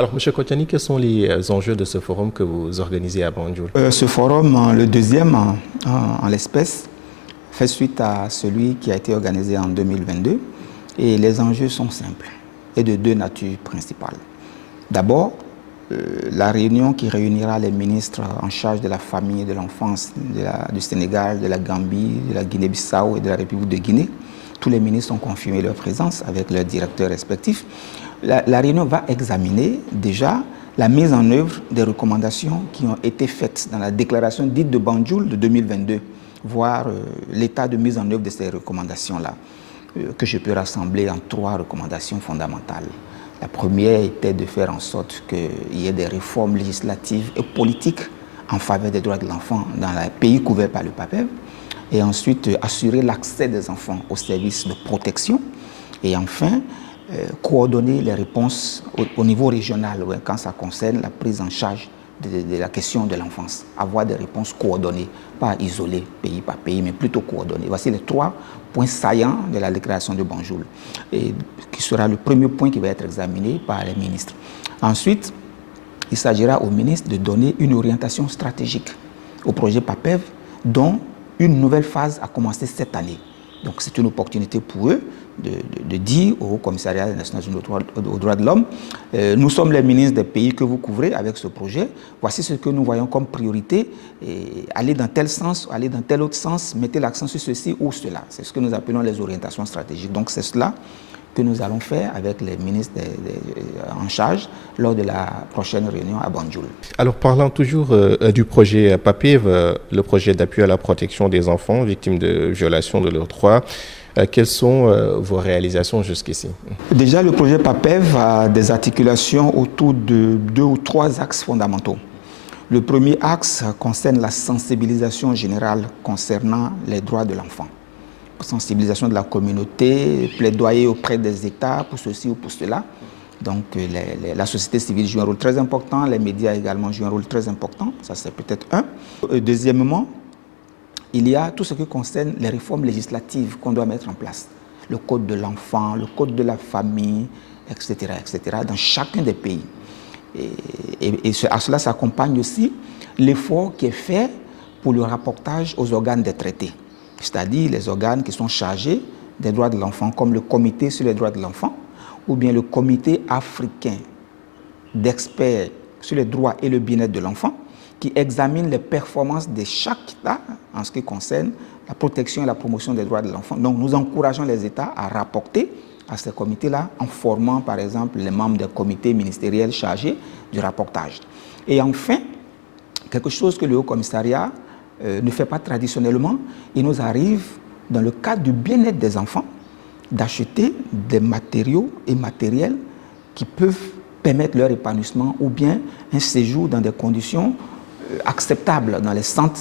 Alors, M. Kotiani, quels sont les enjeux de ce forum que vous organisez à Banjul? Ce forum, le deuxième en l'espèce, fait suite à celui qui a été organisé en 2022. Et les enjeux sont simples et de deux natures principales. D'abord, la réunion qui réunira les ministres en charge de la famille et de l'enfance du Sénégal, de la Gambie, de la Guinée-Bissau et de la République de Guinée. Tous les ministres ont confirmé leur présence avec leurs directeurs respectifs. La réunion va examiner déjà la mise en œuvre des recommandations qui ont été faites dans la déclaration dite de Banjul de 2022, voire l'état de mise en œuvre de ces recommandations-là, que je peux rassembler en 3 recommandations fondamentales. La première était de faire en sorte qu'il y ait des réformes législatives et politiques en faveur des droits de l'enfant dans les pays couverts par le PAPEV. Et ensuite, assurer l'accès des enfants aux services de protection. Et enfin, coordonner les réponses au niveau régional quand ça concerne la prise en charge de la question de l'enfance. Avoir des réponses coordonnées, pas isolées pays par pays, mais plutôt coordonnées. Voici les 3 points saillants de la déclaration de Banjul, et qui sera le premier point qui va être examiné par les ministres. Ensuite, il s'agira aux ministres de donner une orientation stratégique au projet PAPEV, dont une nouvelle phase a commencé cette année. Donc c'est une opportunité pour eux de dire au Commissariat des Nations Unies aux droits de l'homme, nous sommes les ministres des pays que vous couvrez avec ce projet, voici ce que nous voyons comme priorité, et aller dans tel sens, aller dans tel autre sens, mettez l'accent sur ceci ou cela. C'est ce que nous appelons les orientations stratégiques. Donc c'est cela que nous allons faire avec les ministres en charge lors de la prochaine réunion à Banjul. Alors, parlant toujours du projet PAPEV, le projet d'appui à la protection des enfants victimes de violations de leurs droits, quelles sont vos réalisations jusqu'ici? Déjà, le projet PAPEV a des articulations autour de 2 ou 3 axes fondamentaux. Le premier axe concerne la sensibilisation générale concernant les droits de l'enfant. Sensibilisation de la communauté, plaidoyer auprès des États pour ceci ou pour cela. Donc la société civile joue un rôle très important, les médias également jouent un rôle très important, ça c'est peut-être un. Deuxièmement, il y a tout ce qui concerne les réformes législatives qu'on doit mettre en place. Le code de l'enfant, le code de la famille, etc., dans chacun des pays. Et à cela s'accompagne aussi l'effort qui est fait pour le rapportage aux organes des traités, c'est-à-dire les organes qui sont chargés des droits de l'enfant, comme le Comité sur les droits de l'enfant, ou bien le Comité africain d'experts sur les droits et le bien-être de l'enfant, qui examine les performances de chaque État en ce qui concerne la protection et la promotion des droits de l'enfant. Donc nous encourageons les États à rapporter à ces comités-là en formant par exemple les membres des comités ministériels chargés du rapportage. Et enfin, quelque chose que le Haut Commissariat ne fait pas traditionnellement, il nous arrive, dans le cadre du bien-être des enfants, d'acheter des matériaux et matériels qui peuvent permettre leur épanouissement ou bien un séjour dans des conditions acceptables dans les centres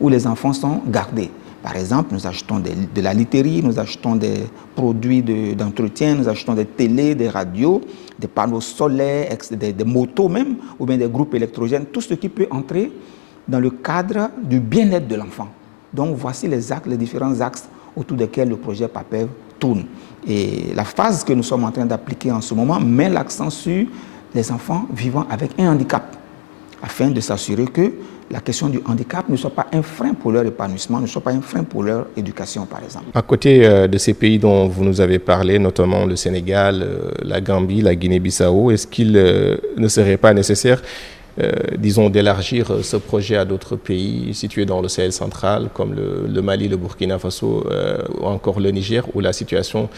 où les enfants sont gardés. Par exemple, nous achetons de la literie, nous achetons des produits d'entretien, nous achetons des télés, des radios, des panneaux solaires, des motos même, ou bien des groupes électrogènes, tout ce qui peut entrer dans le cadre du bien-être de l'enfant. Donc voici les différents axes autour desquels le projet PAPEV tourne. Et la phase que nous sommes en train d'appliquer en ce moment met l'accent sur les enfants vivant avec un handicap, afin de s'assurer que la question du handicap ne soit pas un frein pour leur épanouissement, ne soit pas un frein pour leur éducation, par exemple. À côté de ces pays dont vous nous avez parlé, notamment le Sénégal, la Gambie, la Guinée-Bissau, est-ce qu'il ne serait pas nécessaire disons, d'élargir ce projet à d'autres pays situés dans le Sahel central, comme le Mali, le Burkina Faso ou encore le Niger, où la situation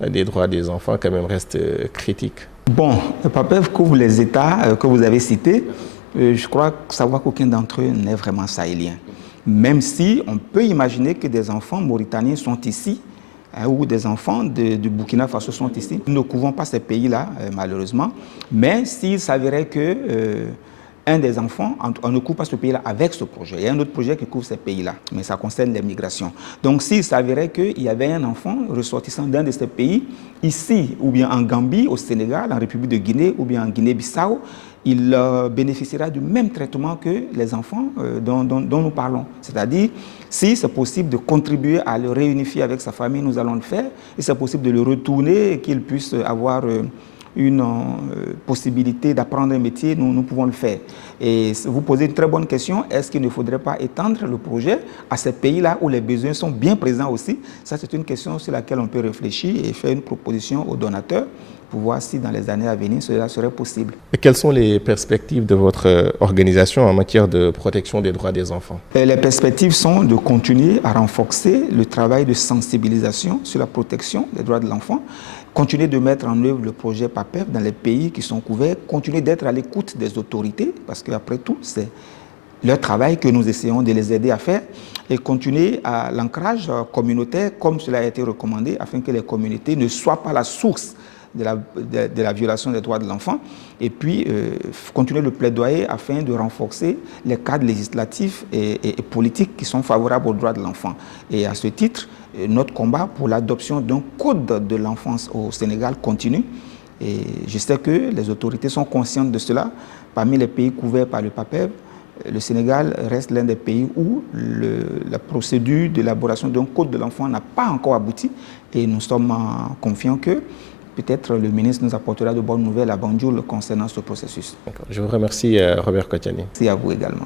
des droits des enfants quand même reste critique? Bon, le PAPEV couvre les États que vous avez cités. Je crois savoir qu'aucun d'entre eux n'est vraiment sahélien. Même si on peut imaginer que des enfants mauritaniens sont ici, ou des enfants du Burkina Faso sont ici. Nous ne couvrons pas ces pays-là, malheureusement. Mais s'il s'avérait que un des enfants, on ne couvre pas ce pays-là avec ce projet. Il y a un autre projet qui couvre ces pays-là, mais ça concerne les migrations. Donc s'il s'avérait qu'il y avait un enfant ressortissant d'un de ces pays, ici, ou bien en Gambie, au Sénégal, en République de Guinée, ou bien en Guinée-Bissau, il bénéficiera du même traitement que les enfants dont nous parlons. C'est-à-dire, si c'est possible de contribuer à le réunifier avec sa famille, nous allons le faire. Si c'est possible de le retourner et qu'il puisse avoir une possibilité d'apprendre un métier, nous pouvons le faire. Et vous posez une très bonne question, est-ce qu'il ne faudrait pas étendre le projet à ces pays-là où les besoins sont bien présents aussi? Ça, c'est une question sur laquelle on peut réfléchir et faire une proposition aux donateurs pour voir si dans les années à venir, cela serait possible. Et quelles sont les perspectives de votre organisation en matière de protection des droits des enfants? Les perspectives sont de continuer à renforcer le travail de sensibilisation sur la protection des droits de l'enfant, continuer de mettre en œuvre le projet PAPEV dans les pays qui sont couverts, continuer d'être à l'écoute des autorités, parce qu'après tout, c'est leur travail que nous essayons de les aider à faire, et continuer à l'ancrage communautaire comme cela a été recommandé, afin que les communautés ne soient pas la source de la violation des droits de l'enfant, et puis continuer le plaidoyer afin de renforcer les cadres législatifs et politiques qui sont favorables aux droits de l'enfant. Et à ce titre, notre combat pour l'adoption d'un code de l'enfance au Sénégal continue. Et je sais que les autorités sont conscientes de cela. Parmi les pays couverts par le PAPEV, le Sénégal reste l'un des pays où la procédure d'élaboration d'un code de l'enfant n'a pas encore abouti. Et nous sommes confiants que peut-être le ministre nous apportera de bonnes nouvelles à Banjul concernant ce processus. Je vous remercie, Robert Kotiani. Merci à vous également.